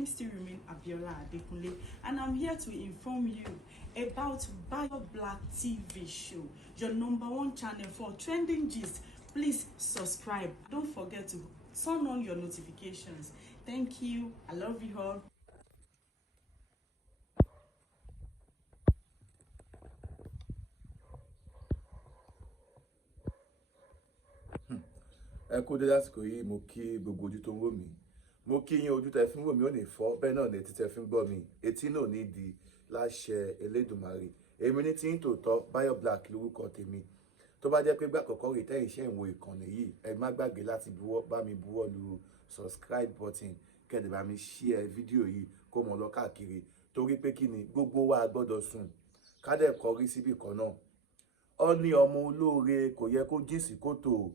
name still remains Abiola Adekunle, and I'm here to inform you about Bayo Black TV show, your #1 channel for trending gist. Please subscribe. Don't forget to turn on your notifications. Thank you. I love you all. Ẹ kú dédé àsìkò yìí, mo kí gbogbo ojú tó ń wò mí. Mo kí yín, ojú tẹ́ fi ń wò mí ò ní fọ́, bẹ́ẹ̀ náà ni etí tẹ́ fi ń gbọ́ mi. Etí náà ní di láṣẹ Elédùmarè. Èmi ní tí ń tòótọ́, Bayo Black lórúkọ tèmi. Tó bá jẹ́ pé gbà àkọ́kọ́ rèé tẹ́yìn iṣẹ́ ìwò ìkànnì yìí, ẹ má gbàgbé láti bá mi buwọ́ lu subscribe button, kẹ́dẹ̀ bá mi share fídíò yìí kó mọ̀ lọ káàkiri. Torí pé kí ni gbogbo wa gbọ́dọ̀ sùn, ká dẹ̀ kọrí síbì kan náà. Ó ní ọmọ olóore kò yẹ kó jìn sí kòtò.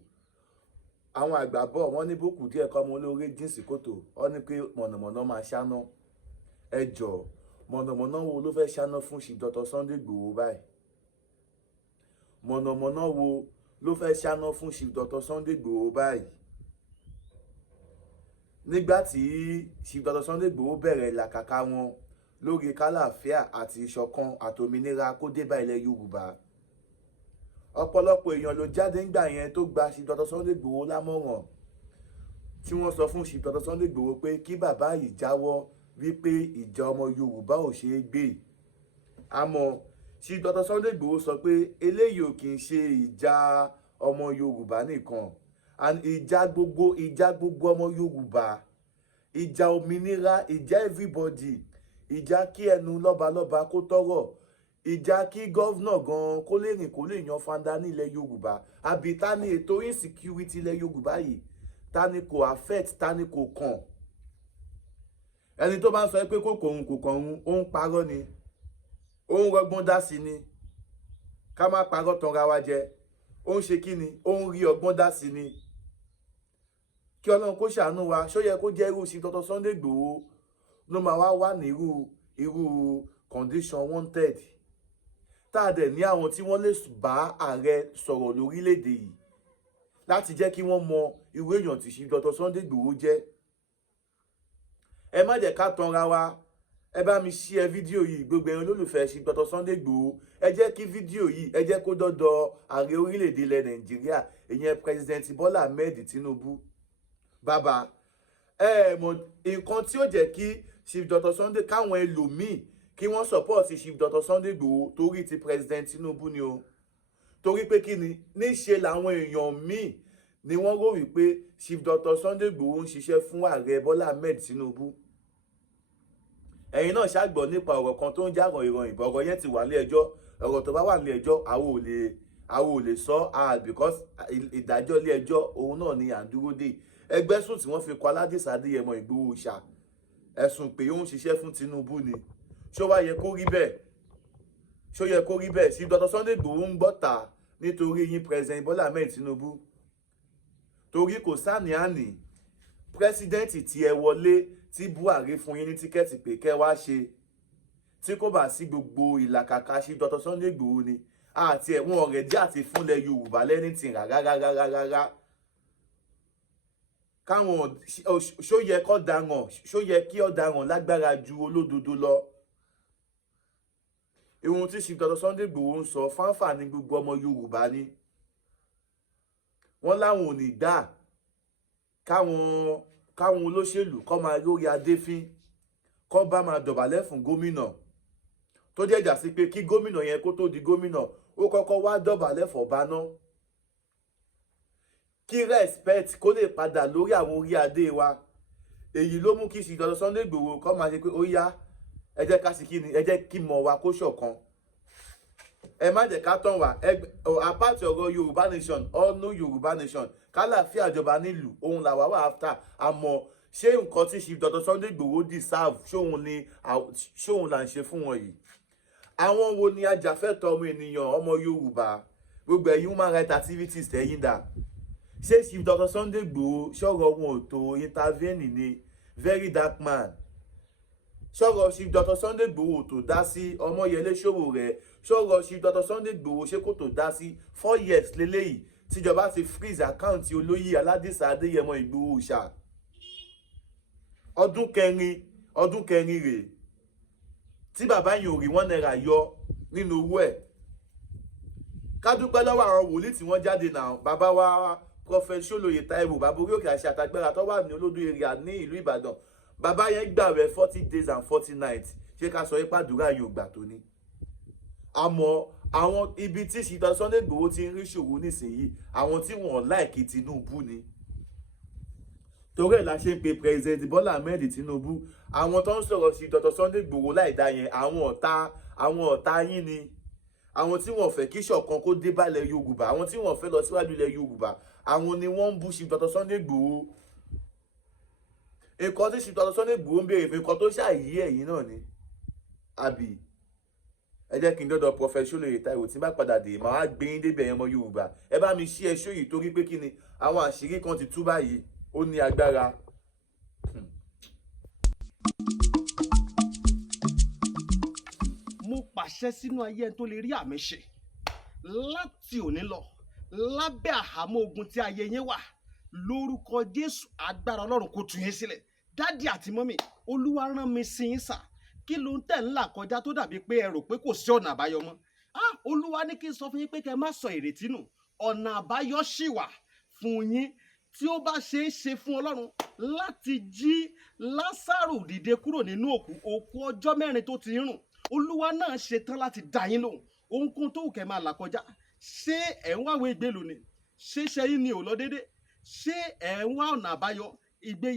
Àwọn àgbà bọ̀ wọ́n ní bókù díẹ̀ kọ́ ọmọ olóore jìn sí kòtò. Ó ní pé mọ̀nàmọ́ná máa ṣáná. Ẹ jọ̀ọ́, mọ̀nàmọ́ná wo ló fẹ́ ṣáná fún Chief Dr. Sunday Igboho báyìí? Mọ̀nàmọ́ná wo ló fẹ́ ṣáná fún Chief Dr. Sunday Igboho báyìí? Nígbà tí Chief Dr. Sunday Igboho bẹ̀rẹ̀ ìlàkàkà wọn lórí kálàáfíà àti ìṣọ̀kan àtòmìnira kó dé bá ilẹ̀ Yorùbá, ọ̀pọ̀lọpọ̀ èèyàn ló jáde ńgbà yẹn tó gba Chief Dr. Sunday Igboho lámọ̀ràn, tí wọ́n sọ fún Chief Dr. Sunday Igboho pé kí bàbá yìí jáwọ́ wípé ìjà ọmọ Yorùbá ò ṣeé gbé. Àmọ́ Chief Dr. Sunday Igboho sọ pé eléyìí ò kì í ṣe ìjà ọmọ Yorùbá nìkan, and ìjà gbogbo ọmọ Yorùbá, ìjà òmìnira, ìjà everybody, ìjà kí ẹnu lọ́balọ́ba kó tọ́rọ̀, ìjà kí gọ́vnà gan kó lè rìn kó lè yan fanda ní ilẹ̀ Yorùbá. Àbí ta ni ètò insecurity ilẹ̀ Yorùbá yìí, ta ni kò affect, ta ni kò kàn? Ẹni tó bá ń sọ pé kò kàn òun, ó ń parọ́ ni, ó ń rọgbọ́n dá sí ni. Ká má parọ́ tanra wa jẹ. Ó ń ṣe kí ni? Ó ń rí ọgbọ́n dá sí ni. Kí Ọlọ́run kó ṣàánú wa. Ṣó yẹ kó jẹ́ irú Chief Dr. Sunday Igboho ló máa wá ní irú condition wanted? Tá a dẹ̀ ní àwọn tí wọ́n lè bá ààrẹ sọ̀rọ̀ lórílẹ̀‐èdè yìí láti jẹ́ kí wọ́n mọ irú èèyàn tí Chief Dr. Sunday Igboho jẹ́. Ẹ má jẹ́ ká tanra wa. Ẹ bá mi share fídíò yìí, gbogbo ẹ̀yin olólùfẹ́ Chief Dr. Sunday Igboho. Ẹ jẹ́ kí fídíò yìí, ẹ jẹ́ kó dọ́dọ̀ ààrẹ orílẹ̀‐èdè ilẹ̀ Nàìjíríà, ìyẹn President Bola Ahmed Tinubu. Bàbá, mọ̀ nǹkan tí ó jẹ́ kí Chief Dr. Sunday káwọn ẹlòmíì kí wọ́n support Chief Dr. Sunday Igboho torí ti President Tinubu ni o. Torí pé kí ni, níṣe làwọn èèyàn míì ni wọ́n rò wípé Chief Dr. Sunday Igboho ń ṣiṣẹ́ fún ààrẹ Bola Ahmed Tinubu. Ẹ̀yin náà ṣàgbọ́ nípa ọ̀rọ̀ kan tó ń jà ìròyìn, ọ̀rọ̀ yẹn ti wà ní ẹjọ́. Ọ̀rọ̀ tó bá wà ní ẹjọ́ àwọn ò lè sọ because ìdájọ́ ilé ẹjọ́ òun náà ni à ń dúró dè. Ẹgbẹ́ sùn tí wọ́n fi kọ Aládìsá Adéyẹmọ Ìgbòho ṣá, ẹ̀sùn pé ó ń ṣiṣẹ́ fún Tinubu ni. Ṣó wá yẹ kó rí bẹ́ẹ̀? Ṣó yẹ kó rí bẹ́ẹ̀? Chief Dr. Sunday Igboho ń gbọ́ta nítorí yín President Bola Ahmed Tinubu. Torí kò sáàní àní pírẹsidẹ́ǹtì tí ẹ wọlé tí Buhari fún yín ní tíkẹ́ẹ̀tì pé kẹ́ wá ṣe, tí kò bá sí gbogbo ìlàkàkà Chief Dr. Sunday Igboho ni àti ẹ̀wọ̀n ọ̀rẹ́dí àti fúnlẹ̀ Yorùbá lẹ́ni tì rárá. Káwọn ṣó yẹ kó dáràn, ṣó yẹ kí ọ̀daràn lágbára ju olódodo lọ? Ohun tí Chief Dr. Sunday Igboho ń sọ fáńfà ní gbogbo ọmọ Yorùbá ni. Wọ́n láwọn ò ní gbà káwọn olóṣèlú kó máa lórí adéfín, kó bá máa dọ̀bálẹ̀ fún gómìnà. Tó jẹ́ ìjà sí pé kí gómìnà yẹn kó tó di gómìnà, ó kọ́kọ́ wá dọ̀bálẹ̀ fọ̀ba náà. Kí respect kó lè padà lórí àwọn orí adé wa. Èyí ló mú kí Chief Dr. Sunday Igboho kó máa ṣe pé ó yá, ẹ jẹ́ ká sì kí ni, ẹ jẹ́ kí mọ̀ wa kó ṣọ̀kan. Ẹ má jẹ́ ká tàn wá. Apart ọ̀rọ̀ Yorùbá nation, all no Yorùbá nation, kálàáfíà ìjọba nílùú, òun làwa wà after. Àmọ́ ṣé nǹkan tí Chief Dr. Sunday Igboho deserve ṣóun là ń ṣe fún wọn yìí? Àwọn wo ni ajàfẹ́tọ̀ọ́ ọmọ ènìyàn ọmọ Yorùbá? Gbogbo ẹ̀yin human rights activities ẹ̀yin dà. Ṣé Chief Dr. Sunday Igboho ṣọ́rọ̀ wọn ò tó intervene ni? Very dark man. Ṣọ́rọ̀ Chief Dr. Sunday Igboho tó dá sí Ọmọyẹlé Sowore, ṣọ́rọ̀ Chief Dr. Sunday Igboho ṣé kò tó dá sí 4 years lélẹ́yìí tíjọba ti freeze àkáǹtì olóyè Aládìsá Adéyẹmọ Ìgbòho ṣá. Ọdún kẹrin ọdún kẹrin rèé tí bàbá yìí ò rí £1 yọ nínú owó ẹ̀. Ká dúpẹ́ lọ́wọ́ àwọn wòlíì tí wọ́n jáde náà. Bàbá wa Prophet Sholoye Taiwo, bàbá orí òkè àṣẹ àtàgbára tó wà ní Olódò area ní ìlú Ìbàdàn. Bàbá yẹn gbààwẹ̀ 40 days and 40 nights. Ṣé ká sọ ipá àdúrà yóò gbà tó ní? Àmọ́ àwọn ibi tí Ṣìtá Sunday Igboho ti ń rí ṣòro nísìnyí, àwọn tí wọ́n láìkí Tinubu ni. Torí ẹ̀ la ṣe ń pe President Bola Ahmed Tinubu. Àwọn tó ń sọ̀rọ̀ Ṣìtá Sunday Igboho láìdá yẹn, àwọn ọ̀tá yín ni. Àwọn tí wọ́n fẹ́ kí ṣọ̀kan kó dé bá ilẹ̀ Yorùbá, àwọn tí wọ́n fẹ́ lọ síwájú ilẹ̀ Yorùbá, àwọn ni wọ́n ń bú Ṣìtá Sunday Igboho. Nǹkan tí Ṣìtá Sunday Igboho ń béèrè fún nǹkan tó ṣàyí ẹ̀yìn náà ni. Àbí ẹ jẹ́ kí n dọ́dọ̀ Prophet Sholoye Taiwo, tí bá padà dé màá gbé yín débẹ̀ yẹn ọmọ Yorùbá. Ẹ bá mi ṣí ẹ ṣó yìí torí pé kí ni àwọn àṣírí kan ti tú báyìí, ó ní agbára. Mo pàṣẹ sínú ayé ẹni tó lè rí àmì ṣe láti òní lọ lábẹ́ àhámọ́ ogun tí ayé yín wà lórúkọ Jésù. Agbára Ọlọ́run kó tú yín sílẹ̀. Dádì àti mọ́mì, Olúwa rán mi sí yín sà. Kí ló ń tẹ̀ ń là kọjá tó dàbí pé ẹ rò pé kò sí ọ̀nà àbáyọ mọ́? Olúwa ní kí n sọ fún yín pé kẹ́ má sọ ìrètí nù. Ọ̀nà àbáyọ ṣì wà fún yín tí ó bá ṣe é ṣe fún Ọlọ́run láti jí Lásárù dìde kúrò nínú òkú ọjọ́ 4 tó ti rùn. Olúwa náà ṣetán láti dá yín lóhùn. Ohunkóhun tó wù kẹ́ máa là kọjá. Ṣé ẹ̀ ń wáwé ìgbélú ni? Ṣé iṣẹ́ yín ni ò lọ déédé? Ṣé ẹ̀ ń wá ọ̀nà àbáyọ?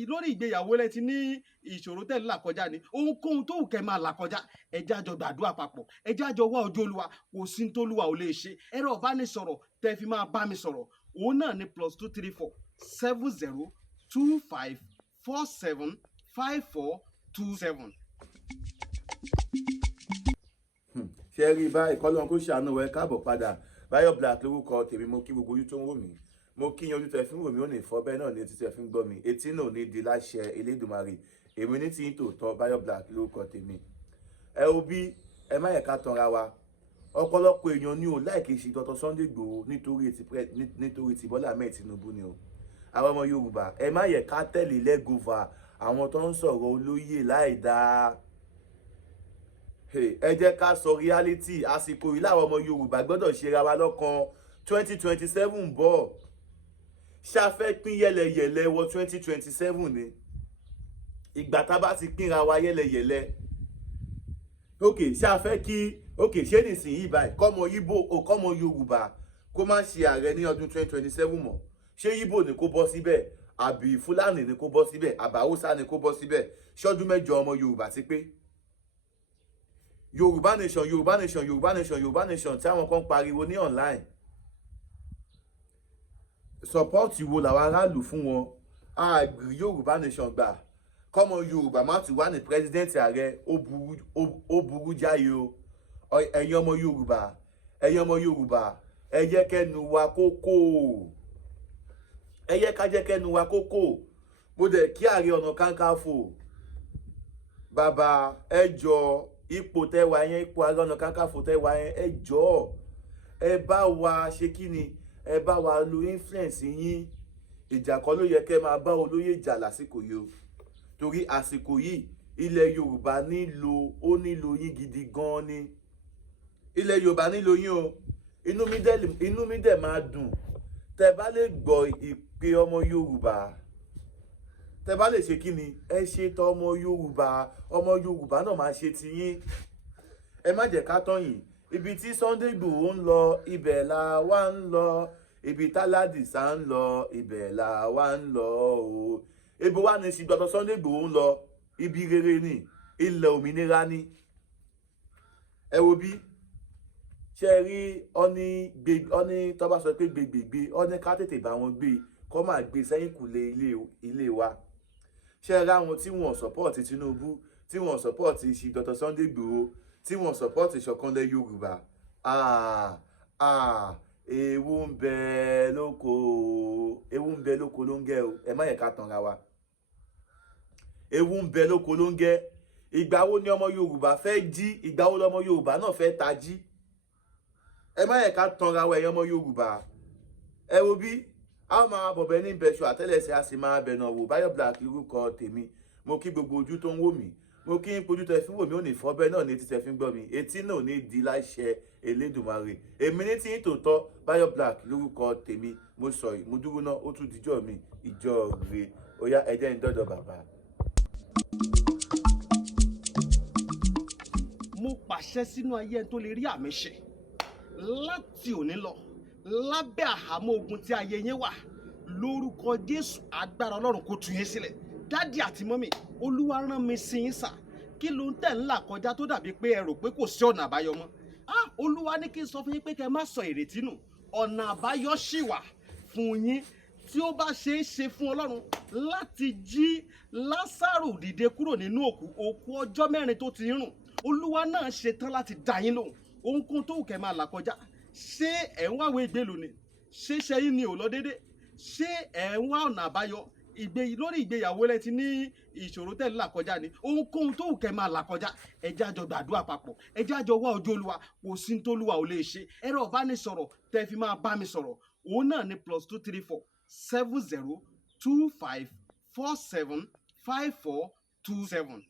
Lórí ìgbéyàwó lẹ ti ní ìṣòro tẹ́ ń là kọjá ni. Ohunkóhun tó wù kẹ́ máa là kọjá, ẹ jẹ́ á jọ gbàdúrà papọ̀. Ẹ jẹ́ á jọ wá ojú Olúwa. Kò sí ní t'Olúwa ò lè ṣe. Ẹ̀rọ ìbánisọ̀rọ̀ tẹ́ fi máa bá mi sọ̀rọ̀, òun náà ni +234 70 25 47 5427. Ṣé rí báyìí kọ́lọ́n kó ṣàánú ẹ káàbọ̀ padà. Bayo Black lórúkọ tèmi. Mo kí gbogbo ojú tó ń wò mí. Mo kí yan ojú tẹ fi ń wò mí, ó ní fọ́ bẹ́ẹ̀ náà ní etí tẹ fi ń gbọ́ mi. Etí náà ní di láṣẹ Elédùmarè. Èmi ní tí ń tòótọ́ Bayo Black lórúkọ tèmi. Ẹ wo bí ẹ má yẹ ká tanra wa. Ọ̀pọ̀lọpọ̀ èèyàn ni ò láìkí Ṣìtá Sunday Igboho nítorí ti Bola Ahmed Tinubu ni o. Àwọn ọmọ Yorùbá, ẹ má yẹ ká tẹ̀lé lẹ́gọ̀fà àwọn tó ń sọ̀rọ̀ olóyè láìdáa. Ẹ jẹ́ ká sọ reality. Àsìkò yìí làwọn ọmọ Yorùbá gbọ́dọ̀ ṣe ra wa lọ́kàn. 2027 bọ̀. Ṣá fẹ́ pín yẹ́lẹyẹ̀lẹ wọ 2027 ni. Ìgbà tá bá ti pínra wa yẹ́lẹyẹ̀lẹ. Ṣá fẹ́ kí ṣé nísìnyí báyìí kọ́mọ Ìgbò kọ́mọ Yorùbá kó má ṣe ààrẹ ní ọdún 2027 mọ́. Ṣé Ìgbò ni kó bọ́ síbẹ̀? Àbí Fúlàní ni kó bọ́ síbẹ̀? Àbí Haúsá ni kó bọ́ síbẹ̀? Ṣọ́dún 7 ọmọ Yorùbá ti pé. Yorùbá nation, Yorùbá nation, Yorùbá nation, Yorùbá nation tí àwọn kan pariwo ní online. Support wo làwọn aráàlú fún wọn? Àgbì Yorùbá nation gbà. Kọ́mọ Yorùbá má ti wá ní president ààrẹ, ó burú jáyé o. Ẹ̀yin ọmọ Yorùbá, ẹ jẹ́ kẹ́nu wa kókó. Ẹ jẹ́ ká jẹ́ kẹ́nu wa kókó. Mo dẹ̀ kí Ààrẹ Ọ̀nà Kakanfò. Bàbá ẹ jọ̀ọ́, ipò tẹ́wà yẹn, ipò Ààrẹ Ọ̀nà Kakanfò tẹ́wà yẹn, ẹ jọ̀ọ́. Ẹ bá wa ṣe kí ni? Ẹ bá wa lo influence yín. Ìjà kọ́ ló yẹ kẹ́ máa bá olóyè jà lásìkò yìí o. Torí àsìkò yìí ilẹ̀ Yorùbá nílò yín gidi gan ni. Ilẹ̀ Yorùbá nílò yín o. Inú mi dẹ̀ máa dùn tẹ́ bá lè gbọ́ ìpè ọmọ Yorùbá. Tẹ́ bá lè ṣe kí ni? Ẹ ṣe tọ ọmọ Yorùbá náà máa ṣe ti yín. Ẹ má jẹ́ ká tán yìí. Ibi tí Sunday Igboho ń lọ, ibẹ̀ la wá ń lọ. Ibi táládìsá ń lọ, ibẹ̀ la wá ń lọ o. Ibo wá ní Ṣìtá Sunday Igboho ń lọ? Ibi rere ni, ilẹ̀ òmìnira ni. Ẹ wo bí ṣe rí ọ́ní tó bá sọ pé gbègbègbè, ọ́ní ká tètè bá wọn gbé kó máa gbé sẹ́yìn kùlé ilé wa. Ṣé rí àwọn tí wọ́n support Tinubu, tí wọ́n support Ṣìtá Sunday Igboho, tí wọ́n support ìṣọ̀kanlẹ̀ Yorùbá? Ewu ń bẹ lóko ló ń gẹ́ o. Ẹ má yẹ ká tanra wa. Ewu ń bẹ lóko ló ń gẹ́. Ìgbà wo ni ọmọ Yorùbá fẹ́ jí? Ìgbà wo lọmọ Yorùbá náà fẹ́ tají? Ẹ má yẹ ká tanra wa ẹ̀yin ọmọ Yorùbá. Ẹ wo bí a máa bọ̀bẹ̀ ní bẹ̀ṣù àtẹ́lẹsẹ̀, a sì máa bẹ̀nà wò. Bayo Black lórúkọ tèmi. Mo kí gbogbo ojú tó ń wò mí. mo kí n pojú tẹ fi wò mí ò ní fọ́ bẹ́ẹ̀ náà ní títẹ fi ń gbọ́ mi etí náà ò ní di láṣẹ Elédùmarè èmi ní tí ń tòótọ́ Bayo Black lórúkọ tèmi mo sọ yìí mo dúró náà ó tún dijọ́ mi ìjọ rè ó yá ẹ jẹ́ n dọ́dọ̀ bàbá. mo pàṣẹ sínú ayé ẹni tó lè rí àmì ṣe láti òní lọ lábẹ́ àhámọ́ ogun tí ayé yín wà lórúkọ Jésù agbára Ọlọ́run kó tú yín sílẹ̀. Dádì àti mọ́mì, Olúwa rán mi sí yín sà. Kí ló ń tẹ̀ ń là kọjá tó dàbí pé ẹ rò pé kò sí ọ̀nà àbáyọ mọ́? Olúwa ní kí n sọ fún yín pé kẹ́ ẹ má sọ ìrètí nù. Ọ̀nà àbáyọ ṣì wà fún yín tí ó bá ṣe é ṣe fún Ọlọ́run láti jí Lásárù dìde kúrò nínú òkú ọjọ́ 4 tó ti rùn. Olúwa náà ṣetán láti dá yín lóhùn. Ohunkóhun tó wù kẹ́ máa là kọjá. Ṣé ẹ̀ ń wáwé ìgbélú ni? Ṣé iṣẹ́ yín ni ò lọ déédé? Ṣé ẹ̀ ń wá ọ̀nà àbáyọ? Lórí ìgbéyàwó lẹ ti ní ìṣòro tẹ́ ń là kọjá ni. Ohunkóhun tó wù kẹ́ máa là kọjá. Ẹ jẹ́ a jọ gbàdúrà papọ̀. Ẹ jẹ́ a jọ wá ojú Olúwa. Kò sí ní t'Olúwa ò lè ṣe. Ẹ̀rọ ìbánisọ̀rọ̀ tẹ́ fi máa bá mi sọ̀rọ̀. Òun náà ni +234 70 25 47 54 27.